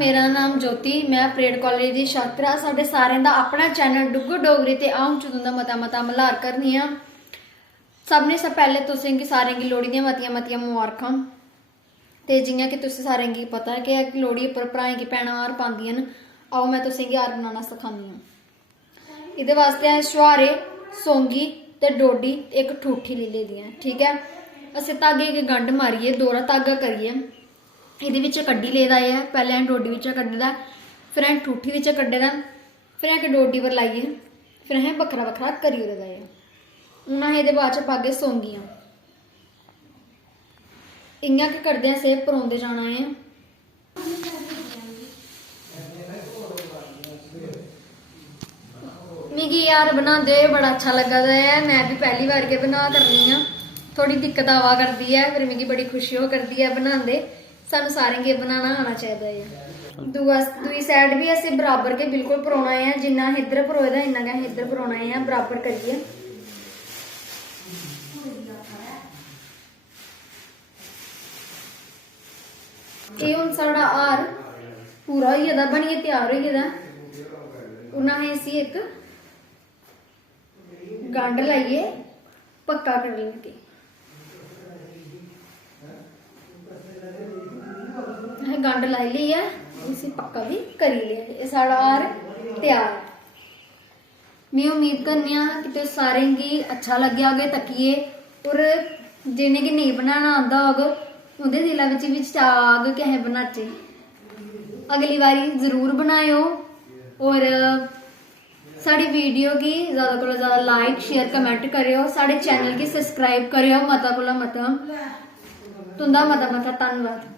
मेरा नाम ज्योति, मैं परेड कॉलेज की छात्र हाँ। साडे सारें दा अपना चैनल डुग्गर डोगरी ते आऊं चुंदा मता मता मल्हार करनी हाँ। सबने सब पहले तुसें गी सारें गी लोहड़ी दियां मतियां मतियां मुबारखां। ते जियां कि तुसें सारें गी पता है कि लोहड़ी उप्पर भ्राएं गी भैणां हार पांदियां न। आओ मैं तुसें गी हार बनाना सखानी हाँ। इहदे वास्ते असें छुहारे, सौंगी ते डोडी एक ठूठी ले लेदी है। ठीक है, असें धागे गी गंढ मारियै दोहरा धागा करियै इहदे विच कड्ढी लेदा है। पहले असें डोडी विच कड्ढदा, फिर असें ठूठी विच कड्ढदा, फिर असें डोडी पर लाइयै फिर असें बक्खरा बक्खरा करी ओड़दा है। हून असें इहदे बाद च पागे सौंगियां। इ'यां गै करदे असें परोंदे जाना है। मिगी यार बनांदे बड़ा अच्छा लगा दा है। मैं भी पहली बार के बना करनी हाँ। थोड़ी दिक्कत आवा करती है, फिर मिगी बड़ी खुशी हो करती है बनांदे। सानू सारें गे बनाना आना चाहिए है। दूई साइड भी असें बराबर के बिल्कुल परोना है। जिन्ना इधर परोए दा इन्ना गै इधर परोना है बराबर करिए। ये हुण साढ़ा हार पूरा होई गेदा, बनिए तैयार होई गेदा। हून असें इसी एक गंढ लाइए पक्का कर लेंगे। गंढ लाई ली है, इसी पक्का भी करी लिया। ये साढ़ा हार तैयार। मैं उम्मीद करनी कि तुम सारें गी अच्छा लग्या होगे तकिए। और जिन्हें गी नहीं बनाना आंदा होग उहदे दिला विच भी चाऽ आग कि असें बनाचे। अगली बारी जरूर बनायो। और साड़ी वीडियो की ज़्यादा कोला ज़्यादा लाइक शेयर कमेंट करियो। साढ़े चैनल की सब्सक्राइब करियो मता कोला मता। तुंदा मता मता धन्नवाद।